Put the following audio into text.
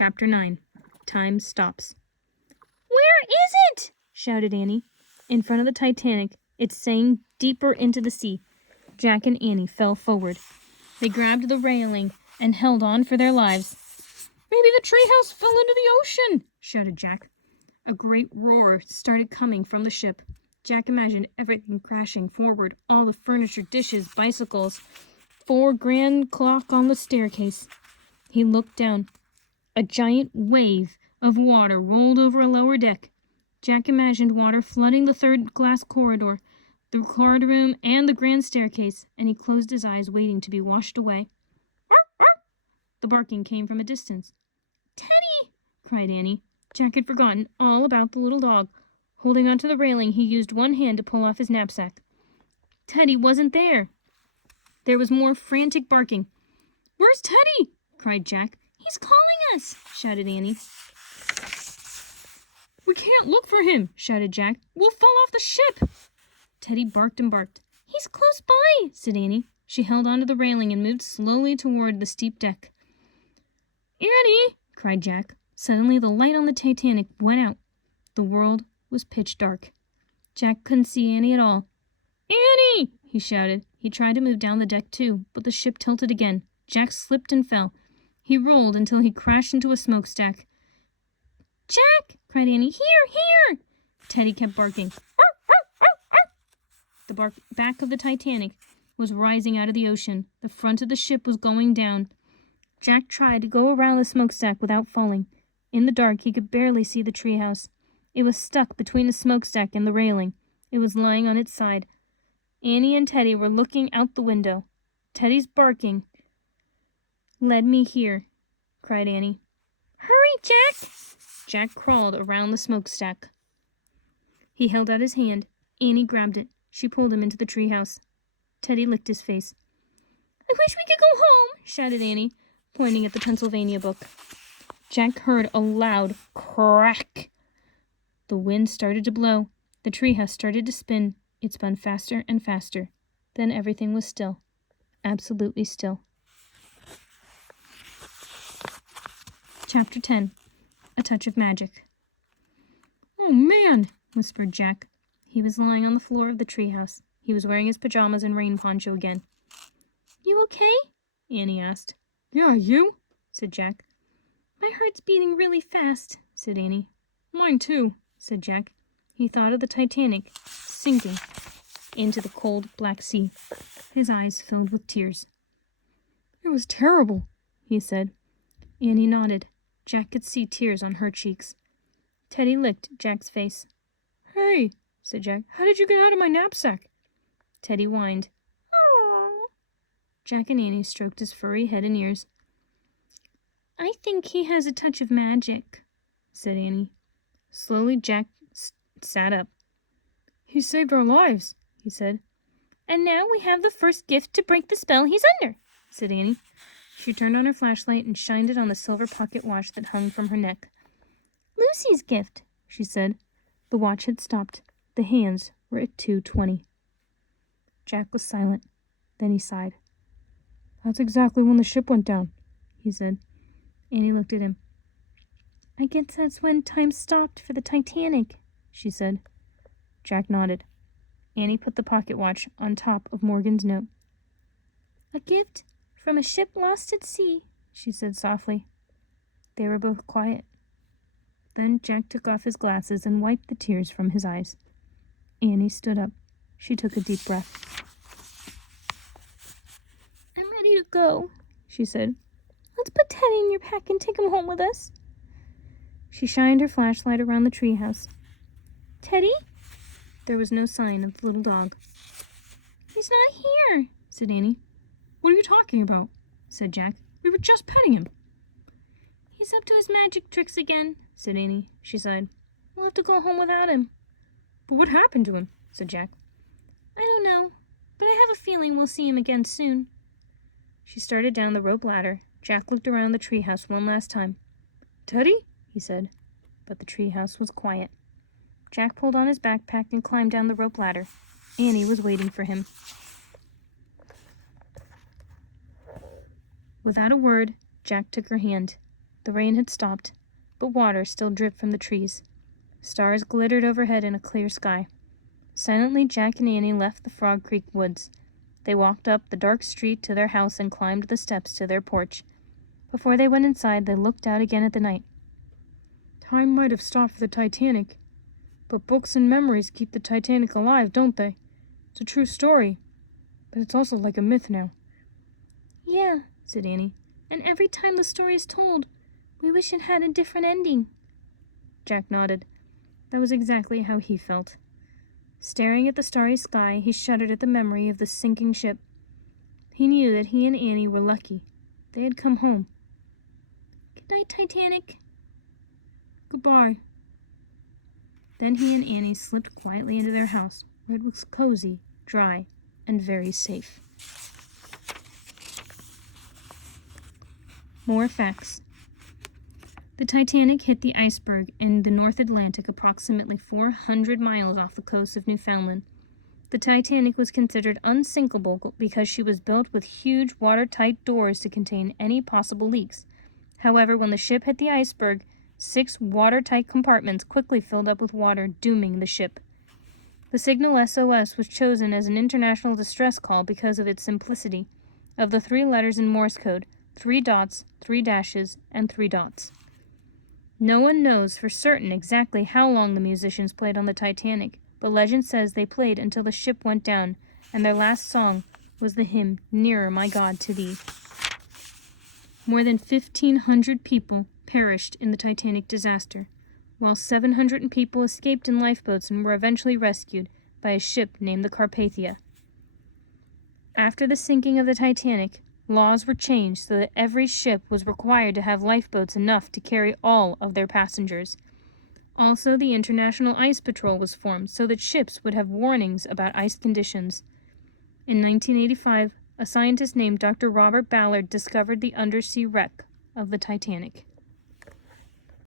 Chapter 9. Time Stops. "Where is it?" shouted Annie. In front of the Titanic, it sank deeper into the sea. Jack and Annie fell forward. They grabbed the railing and held on for their lives. "Maybe the treehouse fell into the ocean," shouted Jack. A great roar started coming from the ship. Jack imagined everything crashing forward, all the furniture, dishes, bicycles, 4 grand clock on the staircase. He looked down. A giant wave of water rolled over a lower deck. Jack imagined water flooding the third glass corridor, the card room, and the grand staircase, and he closed his eyes, waiting to be washed away. The barking came from a distance. "Teddy!" cried Annie. Jack had forgotten all about the little dog. Holding onto the railing, he used one hand to pull off his knapsack. Teddy wasn't there. There was more frantic barking. "Where's Teddy?" cried Jack. "He's calling us!" shouted Annie. "We can't look for him!" shouted Jack. "We'll fall off the ship!" Teddy barked and barked. "He's close by!" said Annie. She held onto the railing and moved slowly toward the steep deck. "Annie!" cried Jack. Suddenly the light on the Titanic went out. The world was pitch dark. Jack couldn't see Annie at all. "Annie!" he shouted. He tried to move down the deck too, but the ship tilted again. Jack slipped and fell. He rolled until he crashed into a smokestack. "Jack!" cried Annie. "Here! Here!" Teddy kept barking. The back of the Titanic was rising out of the ocean. The front of the ship was going down. Jack tried to go around the smokestack without falling. In the dark, he could barely see the treehouse. It was stuck between the smokestack and the railing. It was lying on its side. Annie and Teddy were looking out the window. Teddy's barking led me here, cried Annie. "Hurry, Jack!" Jack crawled around the smokestack. He held out his hand. Annie grabbed it. She pulled him into the treehouse. Teddy licked his face. "I wish we could go home," shouted Annie, pointing at the Pennsylvania book. Jack heard a loud crack. The wind started to blow. The treehouse started to spin. It spun faster and faster. Then everything was still. Absolutely still. Chapter 10. A Touch of Magic. "Oh, man," whispered Jack. He was lying on the floor of the treehouse. He was wearing his pajamas and rain poncho again. "You okay?" Annie asked. "Yeah, you?" said Jack. "My heart's beating really fast," said Annie. "Mine too," said Jack. He thought of the Titanic sinking into the cold Black Sea. His eyes filled with tears. "It was terrible," he said. Annie nodded. Jack could see tears on her cheeks. Teddy licked Jack's face. "Hey," said Jack, "how did you get out of my knapsack?" Teddy whined. "Aww." Jack and Annie stroked his furry head and ears. "I think he has a touch of magic," said Annie. Slowly Jack sat up. "He saved our lives," he said. "And now we have the first gift to break the spell he's under," said Annie. She turned on her flashlight and shined it on the silver pocket watch that hung from her neck. "Lucy's gift," she said. The watch had stopped. The hands were at 2:20. Jack was silent. Then he sighed. "That's exactly when the ship went down," he said. Annie looked at him. "I guess that's when time stopped for the Titanic," she said. Jack nodded. Annie put the pocket watch on top of Morgan's note. "A gift from a ship lost at sea," she said softly. They were both quiet. Then Jack took off his glasses and wiped the tears from his eyes. Annie stood up. She took a deep breath. "I'm ready to go," she said. "Let's put Teddy in your pack and take him home with us." She shined her flashlight around the treehouse. "Teddy?" There was no sign of the little dog. "He's not here," said Annie. "What are you talking about?" said Jack. "We were just petting him." "He's up to his magic tricks again," said Annie. She sighed. "We'll have to go home without him." "But what happened to him?" said Jack. "I don't know, but I have a feeling we'll see him again soon." She started down the rope ladder. Jack looked around the treehouse one last time. "Teddy?" he said. But the treehouse was quiet. Jack pulled on his backpack and climbed down the rope ladder. Annie was waiting for him. Without a word, Jack took her hand. The rain had stopped, but water still dripped from the trees. Stars glittered overhead in a clear sky. Silently, Jack and Annie left the Frog Creek woods. They walked up the dark street to their house and climbed the steps to their porch. Before they went inside, they looked out again at the night. Time might have stopped for the Titanic, but books and memories keep the Titanic alive, don't they? It's a true story, but it's also like a myth now. Yeah, said Annie, and every time the story is told, we wish it had a different ending. Jack nodded. That was exactly how he felt. Staring at the starry sky, he shuddered at the memory of the sinking ship. He knew that he and Annie were lucky. They had come home. Good night, Titanic. Goodbye. Then he and Annie slipped quietly into their house, where it was cozy, dry, and very safe. More facts. The Titanic hit the iceberg in the North Atlantic approximately 400 miles off the coast of Newfoundland. The Titanic was considered unsinkable because she was built with huge watertight doors to contain any possible leaks. However, when the ship hit the iceberg, 6 watertight compartments quickly filled up with water, dooming the ship. The signal SOS was chosen as an international distress call because of its simplicity. Of the 3 letters in Morse code, 3 dots, 3 dashes, and 3 dots. No one knows for certain exactly how long the musicians played on the Titanic, but legend says they played until the ship went down, and their last song was the hymn, Nearer, My God, to Thee. More than 1,500 people perished in the Titanic disaster, while 700 people escaped in lifeboats and were eventually rescued by a ship named the Carpathia. After the sinking of the Titanic, laws were changed so that every ship was required to have lifeboats enough to carry all of their passengers. Also, the International Ice Patrol was formed so that ships would have warnings about ice conditions. In 1985, a scientist named Dr. Robert Ballard discovered the undersea wreck of the Titanic.